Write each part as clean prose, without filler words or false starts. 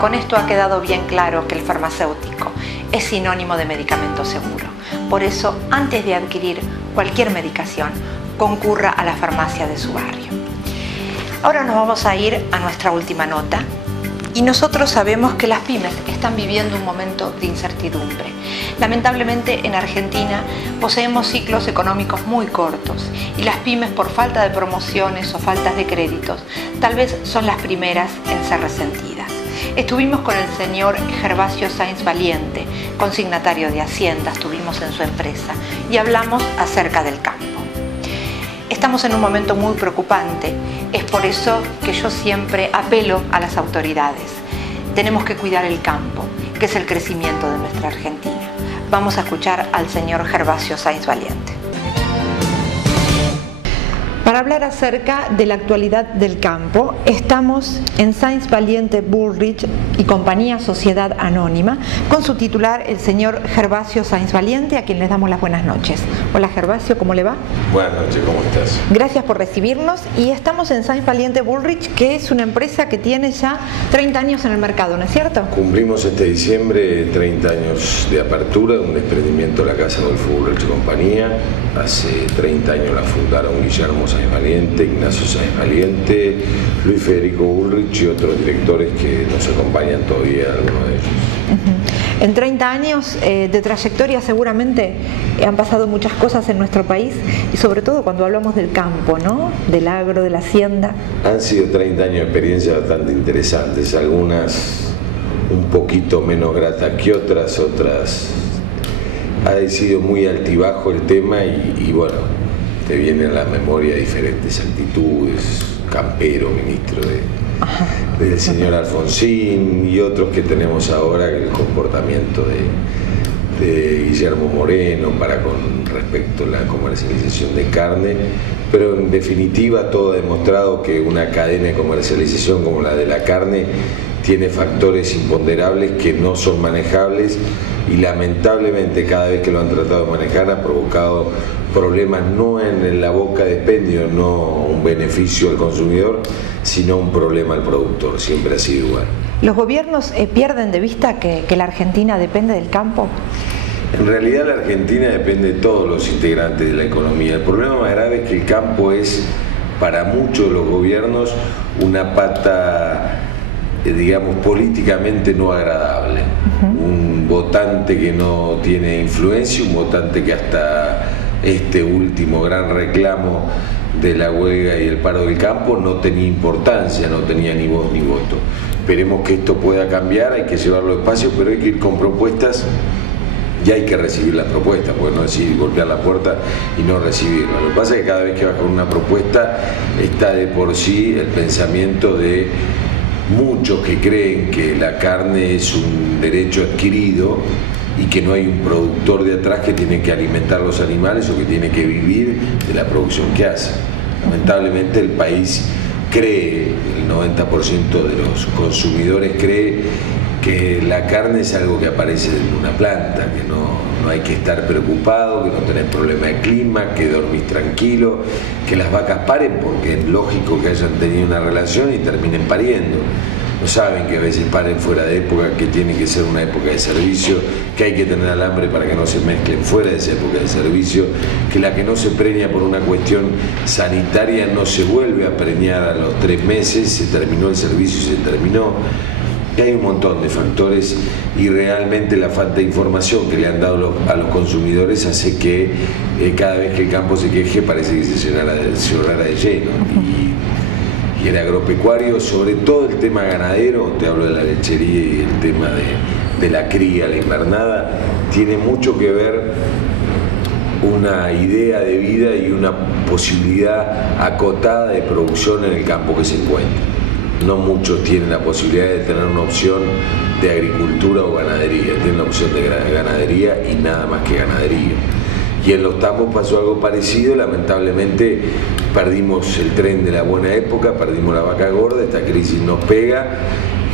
con esto ha quedado bien claro que el farmacéutico es sinónimo de medicamento seguro. Por eso, antes de adquirir cualquier medicación, concurra a la farmacia de su barrio. Ahora nos vamos a ir a nuestra última nota. Y nosotros sabemos que las pymes están viviendo un momento de incertidumbre. Lamentablemente en Argentina poseemos ciclos económicos muy cortos y las pymes, por falta de promociones o faltas de créditos, tal vez son las primeras en ser resentidas. Estuvimos con el señor Gervasio Sáenz Valiente, consignatario de Hacienda, estuvimos en su empresa y hablamos acerca del campo. Estamos en un momento muy preocupante, es por eso que yo siempre apelo a las autoridades. Tenemos que cuidar el campo, que es el crecimiento de nuestra Argentina. Vamos a escuchar al señor Gervasio Sáenz Valiente. Para hablar acerca de la actualidad del campo, estamos en Sáenz Valiente Bullrich y compañía Sociedad Anónima, con su titular, el señor Gervasio Sáenz Valiente, a quien les damos las buenas noches. Hola Gervasio, ¿cómo le va? Buenas noches, ¿cómo estás? Gracias por recibirnos y estamos en Sáenz Valiente Bullrich, que es una empresa que tiene ya 30 años en el mercado, ¿no es cierto? Cumplimos este diciembre 30 años de apertura, un desprendimiento de la Casa Adolfo Bullrich y compañía. Hace 30 años la fundaron Guillermo Sáenz Valiente, Ignacio Sáenz Valiente, Luis Federico Bullrich y otros directores que nos acompañan todavía, algunos de ellos. En 30 años de trayectoria seguramente han pasado muchas cosas en nuestro país y sobre todo cuando hablamos del campo, ¿no? Del agro, de la hacienda. Han sido 30 años de experiencia bastante interesantes, algunas un poquito menos gratas que otras ha sido muy altibajo el tema y bueno, te vienen a la memoria diferentes actitudes, Campero, ministro del señor Alfonsín, y otros que tenemos ahora, el comportamiento de Guillermo Moreno con respecto a la comercialización de carne, pero en definitiva todo ha demostrado que una cadena de comercialización como la de la carne tiene factores imponderables que no son manejables y lamentablemente cada vez que lo han tratado de manejar ha provocado problemas no en la boca de expendio, no un beneficio al consumidor, sino un problema al productor, siempre ha sido igual. ¿Los gobiernos pierden de vista que la Argentina depende del campo? En realidad la Argentina depende de todos los integrantes de la economía. El problema más grave es que el campo es para muchos de los gobiernos una pata, digamos, políticamente no agradable. Un votante que no tiene influencia, un votante que hasta este último gran reclamo de la huelga y el paro del campo no tenía importancia, no tenía ni voz ni voto. Esperemos que esto pueda cambiar, hay que llevarlo despacio, pero hay que ir con propuestas y hay que recibir las propuestas, porque no decir golpear la puerta y no recibirla. Lo que pasa es que cada vez que vas con una propuesta está de por sí el pensamiento de muchos que creen que la carne es un derecho adquirido y que no hay un productor de atrás que tiene que alimentar los animales o que tiene que vivir de la producción que hace. Lamentablemente el país cree, el 90% de los consumidores cree que la carne es algo que aparece en una planta, que no hay que estar preocupado, que no tenés problema de clima, que dormís tranquilo, que las vacas paren porque es lógico que hayan tenido una relación y terminen pariendo. No saben que a veces paren fuera de época, que tiene que ser una época de servicio, que hay que tener alambre para que no se mezclen fuera de esa época de servicio, que la que no se preña por una cuestión sanitaria no se vuelve a preñar a los 3 meses, se terminó el servicio y se terminó. Y hay un montón de factores y realmente la falta de información que le han dado a los consumidores hace que cada vez que el campo se queje parece que se llenara de lleno. Y el agropecuario, sobre todo el tema ganadero, te hablo de la lechería y el tema de la cría, la invernada, tiene mucho que ver una idea de vida y una posibilidad acotada de producción en el campo que se encuentra. No muchos tienen la posibilidad de tener una opción de agricultura o ganadería, tienen la opción de ganadería y nada más que ganadería. Y en los tambos pasó algo parecido, lamentablemente perdimos el tren de la buena época, perdimos la vaca gorda, esta crisis nos pega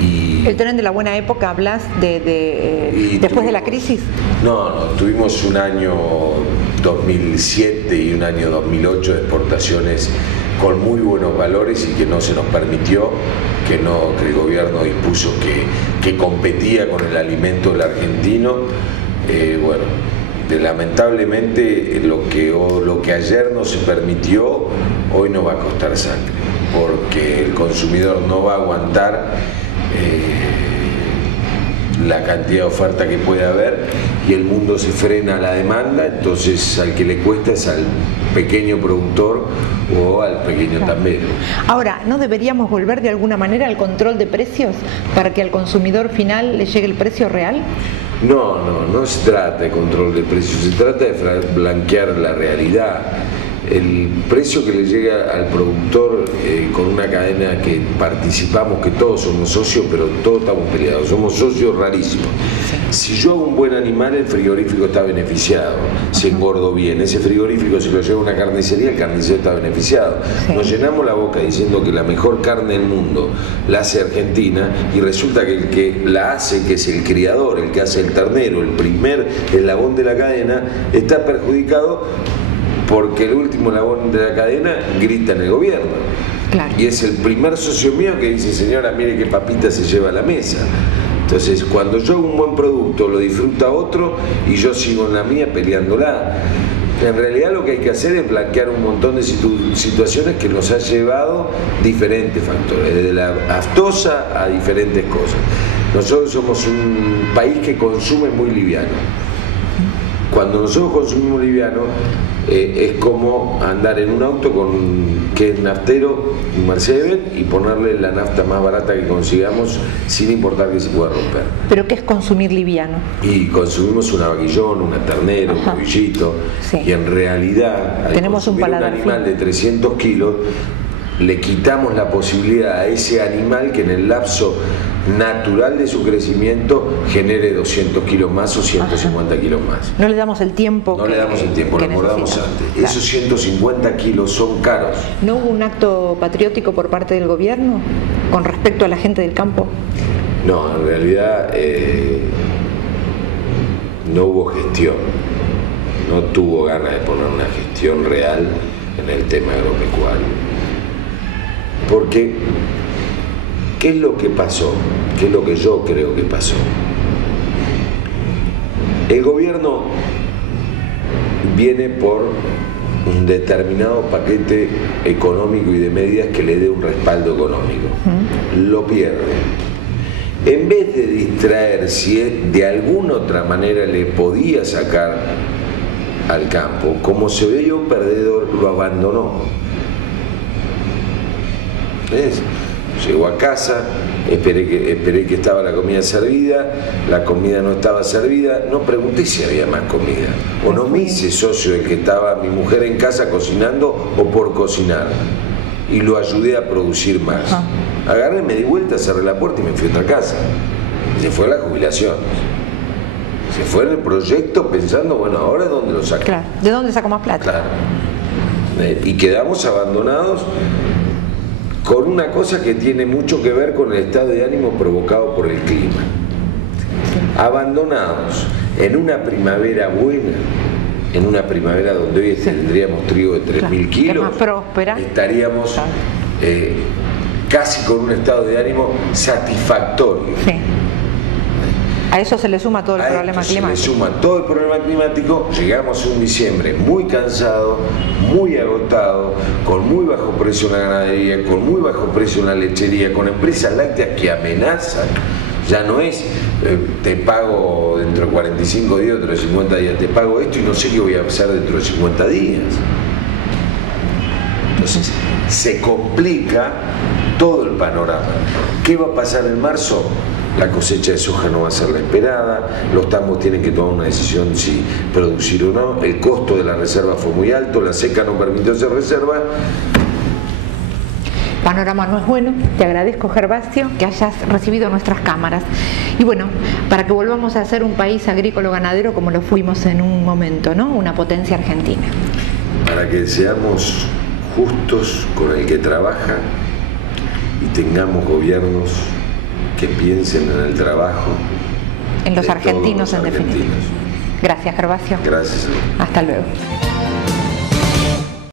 y... ¿El tren de la buena época hablas después de la crisis? No, tuvimos un año 2007 y un año 2008 de exportaciones con muy buenos valores y que no se nos permitió, que el gobierno dispuso que competía con el alimento del argentino. Bueno, lamentablemente lo que ayer no se permitió, hoy no va a costar sangre, porque el consumidor no va a aguantar la cantidad de oferta que puede haber y el mundo se frena a la demanda, entonces al que le cuesta es al pequeño productor o al pequeño tambero. Ahora, ¿no deberíamos volver de alguna manera al control de precios para que al consumidor final le llegue el precio real? No se trata de control de precios, se trata de blanquear la realidad. El precio que le llega al productor con una cadena que participamos, que todos somos socios, pero todos estamos peleados, somos socios rarísimos. Si yo hago un buen animal, el frigorífico está beneficiado, si engordo bien. Ese frigorífico, si lo lleva a una carnicería, el carnicero está beneficiado. Nos llenamos la boca diciendo que la mejor carne del mundo la hace Argentina, y resulta que el que la hace, que es el criador, el que hace el ternero, el primer eslabón de la cadena, está perjudicado porque el último eslabón de la cadena grita en el gobierno. Claro. Y es el primer socio mío que dice: señora, mire qué papita se lleva a la mesa. Entonces, cuando yo hago un buen producto, lo disfruta otro y yo sigo en la mía peleándola. En realidad lo que hay que hacer es blanquear un montón de situaciones que nos ha llevado diferentes factores, desde la aftosa a diferentes cosas. Nosotros somos un país que consume muy liviano. Cuando nosotros consumimos liviano, es como andar en un auto que es naftero, un Mercedes, y ponerle la nafta más barata que consigamos sin importar que se pueda romper. ¿Pero qué es consumir liviano? Y consumimos una vaquillón, una ternera, un novillito, sí. Y en realidad, al tenemos consumir un animal de 300 kilos, le quitamos la posibilidad a ese animal que en el lapso natural de su crecimiento genere 200 kilos más o 150 kilos más. No le damos el tiempo. No le damos el tiempo, lo acordamos antes. Claro. Esos 150 kilos son caros. ¿No hubo un acto patriótico por parte del gobierno con respecto a la gente del campo? No, en realidad no hubo gestión. No tuvo ganas de poner una gestión real en el tema agropecuario. Porque, ¿qué es lo que pasó? ¿Qué es lo que yo creo que pasó? El gobierno viene por un determinado paquete económico y de medidas que le dé un respaldo económico. Lo pierde. En vez de distraer si de alguna otra manera le podía sacar al campo, como se veía un perdedor, lo abandonó. ¿Ves? Llegó a casa, esperé que estaba la comida servida, la comida no estaba servida, no pregunté si había más comida, o no me hice socio del que estaba mi mujer en casa cocinando o por cocinar, y lo ayudé a producir más. Agarré, me di vuelta, cerré la puerta y me fui a otra casa. Y se fue a la jubilación. Se fue en el proyecto pensando, bueno, ¿ahora dónde lo saco? Claro. ¿De dónde saco más plata? Claro. Y quedamos abandonados con una cosa que tiene mucho que ver con el estado de ánimo provocado por el clima. Abandonados en una primavera buena, en una primavera donde hoy tendríamos trigo de 3.000 kilos, más próspera, estaríamos casi con un estado de ánimo satisfactorio. Sí. A eso se le suma todo el problema climático. Se le suma todo el problema climático. Llegamos a un diciembre muy cansado, muy agotado, con muy bajo precio en la ganadería, con muy bajo precio en la lechería, con empresas lácteas que amenazan. Ya no es te pago dentro de 45 días, dentro de 50 días, te pago esto y no sé qué voy a hacer dentro de 50 días. Entonces se complica todo el panorama. ¿Qué va a pasar en marzo? La cosecha de soja no va a ser la esperada, los tambos tienen que tomar una decisión si producir o no, el costo de la reserva fue muy alto, la seca no permitió hacer reserva. El panorama no es bueno. Te agradezco, Gervasio, que hayas recibido nuestras cámaras. Y bueno, para que volvamos a ser un país agrícola-ganadero como lo fuimos en un momento, ¿no? Una potencia argentina. Para que seamos justos con el que trabaja y tengamos gobiernos que piensen en el trabajo. En los argentinos, en definitiva. Gracias, Gervasio. Gracias. Hasta luego.